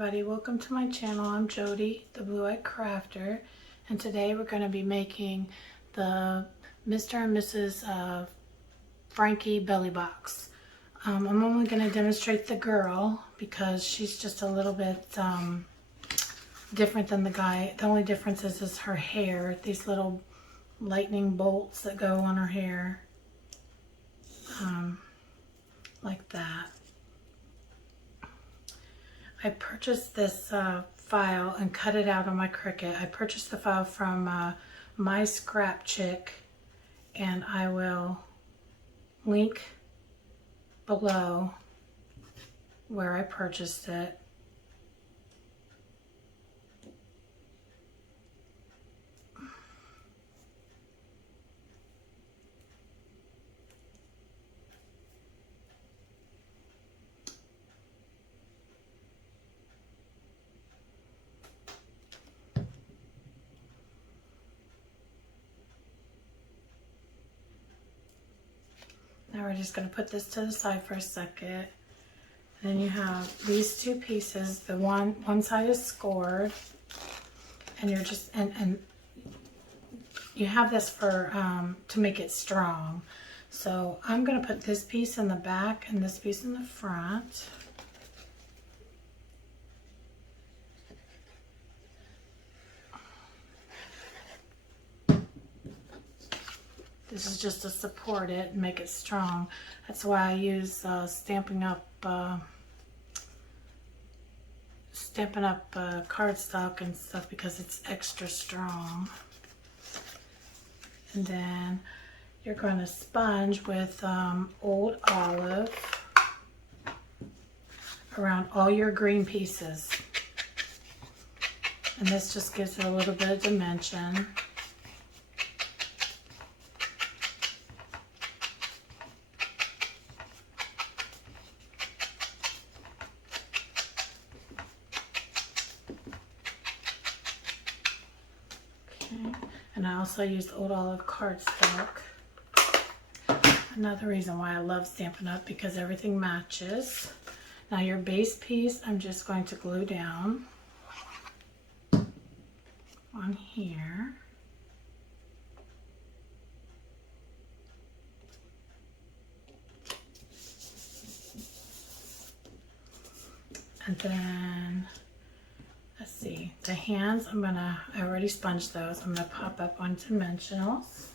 everybody, welcome to my channel. I'm Jody, the Blue-Eyed Crafter, and today we're going to be making the Mr. and Mrs. Frankie Belly Box. I'm only going to demonstrate the girl because she's just a little bit different than the guy. The only difference is her hair, these little lightning bolts that go on her hair, like that. I purchased this file and cut it out on my Cricut. I purchased the file from My Scrap Chick, and I will link below where I purchased it. Now we're just going to put this to the side for a second. Then you have these two pieces. The one side is scored, and you're just and you have this for to make it strong. So I'm going to put this piece in the back and this piece in the front. This is just to support it and make it strong. That's why I use Stampin' Up cardstock and stuff, because it's extra strong. And then you're going to sponge with Old Olive around all your green pieces. And this just gives it a little bit of dimension. And I also used Old Olive cardstock. Another reason why I love Stampin' Up, because everything matches. Now your base piece, I'm just going to glue down on here. And then let's see, the hands, I already sponged those. I'm gonna pop up on dimensionals.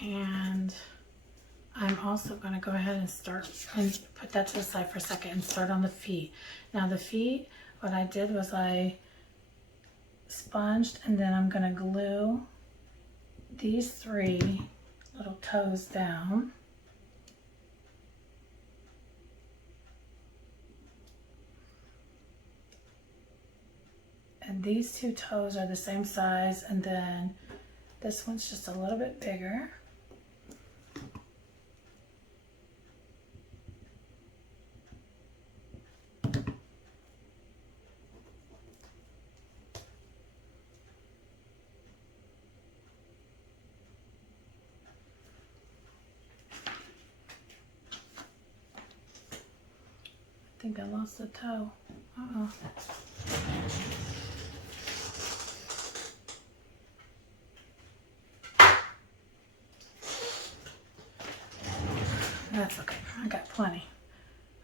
And I'm also going to go ahead and start and put that to the side for a second and start on the feet. Now the feet, what I did was I sponged, and then I'm going to glue these three little toes down. And these two toes are the same size, and then this one's just a little bit bigger. I think I lost a toe. Uh-oh. That's okay. I got plenty.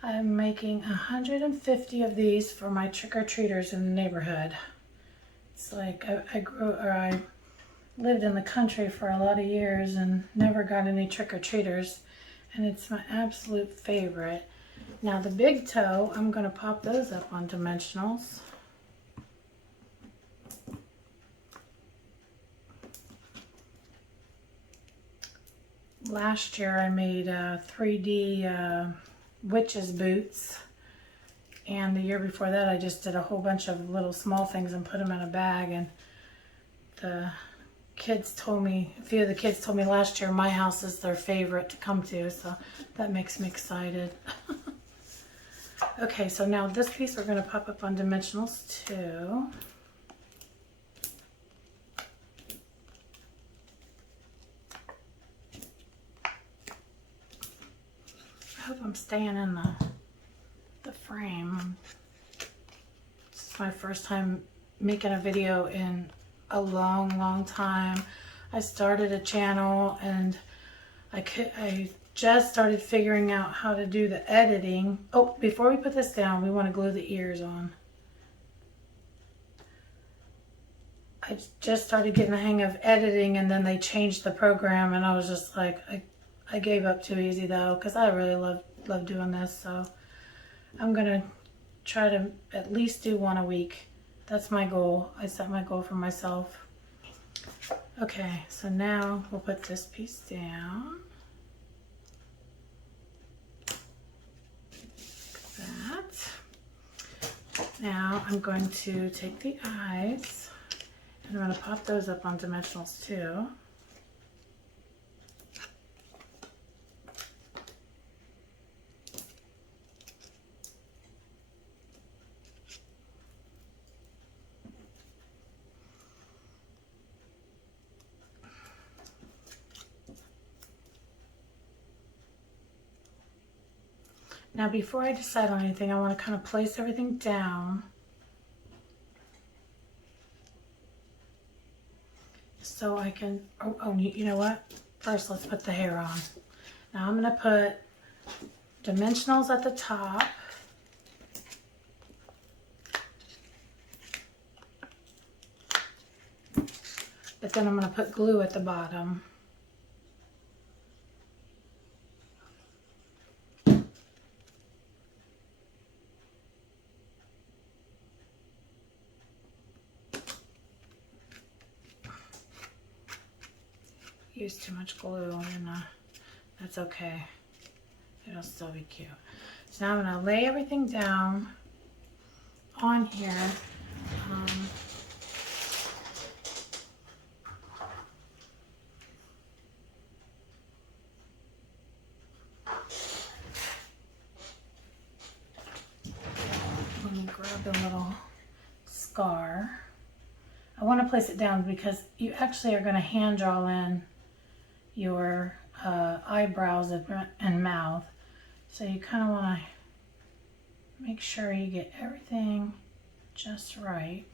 I'm making 150 of these for my trick-or-treaters in the neighborhood. It's like I lived in the country for a lot of years and never got any trick-or-treaters, and it's my absolute favorite. Now the big toe, I'm going to pop those up on dimensionals. Last year I made 3D witches boots, and the year before that I just did a whole bunch of little small things and put them in a bag, and the kids told me, a few of the kids told me last year my house is their favorite to come to, so that makes me excited. Okay, so now this piece we're going to pop up on dimensionals too. I hope I'm staying in the frame. This is my first time making a video in a long time. I started a channel and I just started figuring out how to do the editing. Oh, before we put this down, we want to glue the ears on. I just started getting the hang of editing, and then they changed the program, and I was just like, I gave up too easy though, because I really love doing this. So I'm gonna try to at least do one a week. That's my goal. I set my goal for myself. Okay, so now we'll put this piece down. That. Now I'm going to take the eyes and I'm going to pop those up on dimensionals too. Now before I decide on anything, I want to kind of place everything down so I can, oh, you know what? First let's put the hair on. Now I'm going to put dimensionals at the top. But then I'm going to put glue at the bottom. Use too much glue and that's okay. It'll still be cute. So now I'm going to lay everything down on here. Let me grab the little scar. I want to place it down because you actually are going to hand draw in your eyebrows and mouth. So you kind of want to make sure you get everything just right.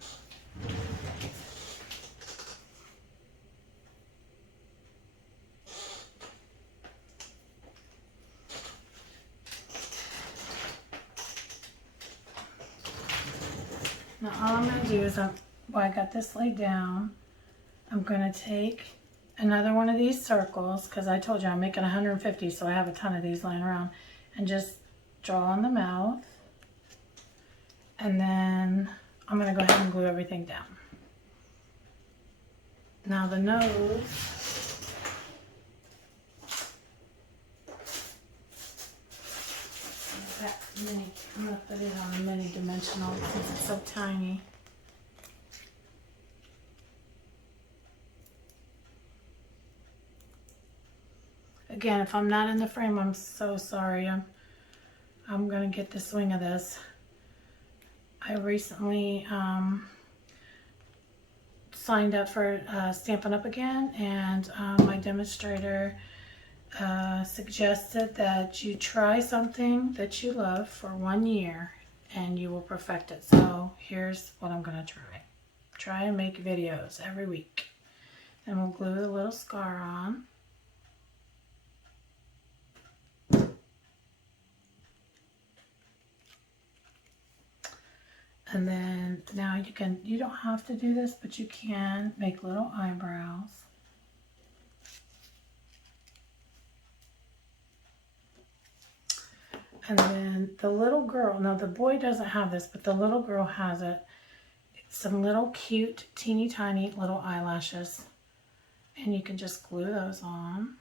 Now all I'm going to do is, while I got this laid down, I'm going to take another one of these circles, because I told you I'm making 150, so I have a ton of these lying around, and just draw on the mouth. And then I'm going to go ahead and glue everything down. Now the nose, I'm going to put it on a mini dimensional since it's so tiny. Again, if I'm not in the frame, I'm so sorry. I'm going to get the swing of this. I recently signed up for Stampin' Up! Again, and my demonstrator suggested that you try something that you love for 1 year and you will perfect it. So here's what I'm going to try. Try and make videos every week. And we'll glue the little scar on. And then now you don't have to do this, but you can make little eyebrows. And then the little girl, now the boy doesn't have this, but the little girl has it. Some little cute, teeny tiny little eyelashes. And you can just glue those on.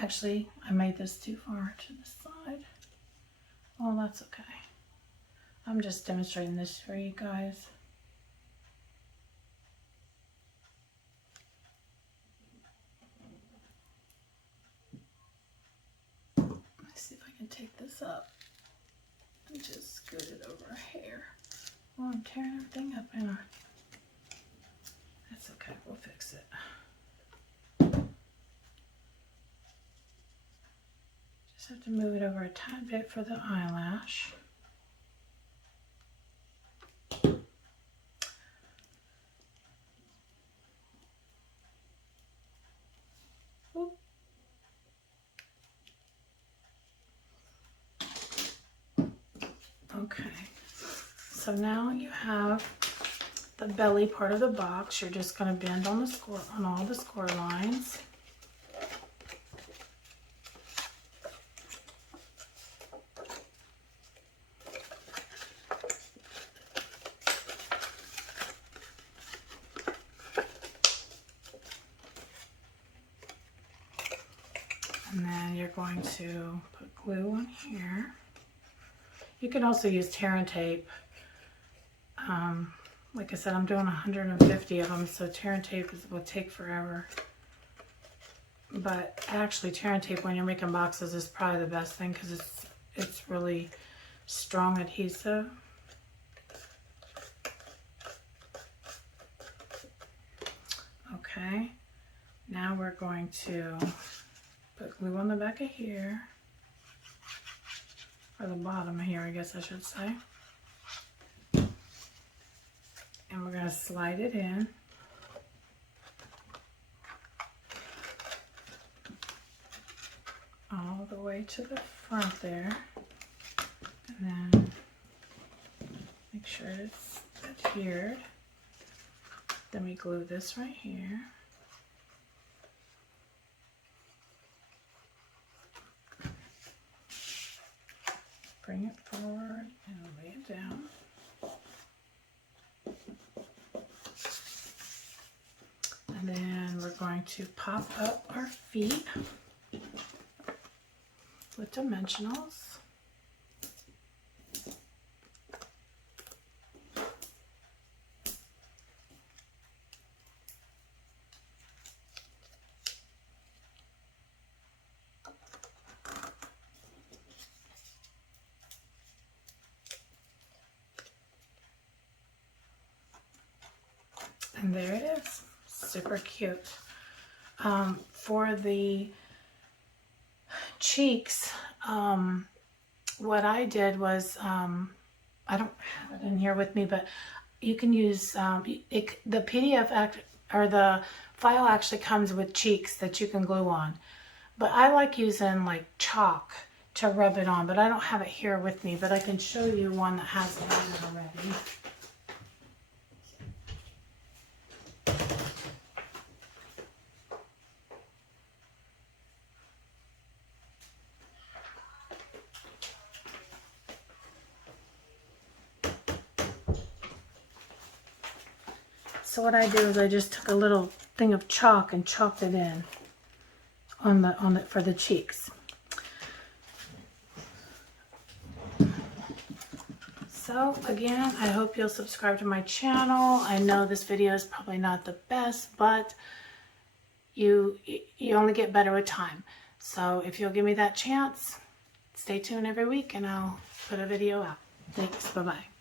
Actually, I made this too far to the side. Well, that's okay. I'm just demonstrating this for you guys. up and just scoot it over here. Oh, I'm tearing everything up, ain't I? That's okay, we'll fix it. Just have to move it over a tad bit for the eyelash. Oop. Okay, so now you have the belly part of the box. You're just going to bend on the score, on all the score lines. And then you're going to put glue on here. You can also use tear and tape. Like I said, I'm doing 150 of them, so tear and tape will take forever. But actually, tear and tape when you're making boxes is probably the best thing because it's really strong adhesive. Okay, now we're going to put glue on the back of here, or the bottom of here, I guess I should say. And we're going to slide it in. All the way to the front there. And then make sure it's adhered. Then we glue this right here. Bring it forward and lay it down. And then we're going to pop up our feet with dimensionals. And there it is. Super cute. For the cheeks, what I did was, I don't have it in here with me, but you can use, the PDF or the file actually comes with cheeks that you can glue on. But I like using like chalk to rub it on, but I don't have it here with me, but I can show you one that has it on it already. So what I did is I just took a little thing of chalk and chalked it in for the cheeks. So again, I hope you'll subscribe to my channel. I know this video is probably not the best, but you only get better with time. So if you'll give me that chance, stay tuned every week and I'll put a video out. Thanks. Bye-bye.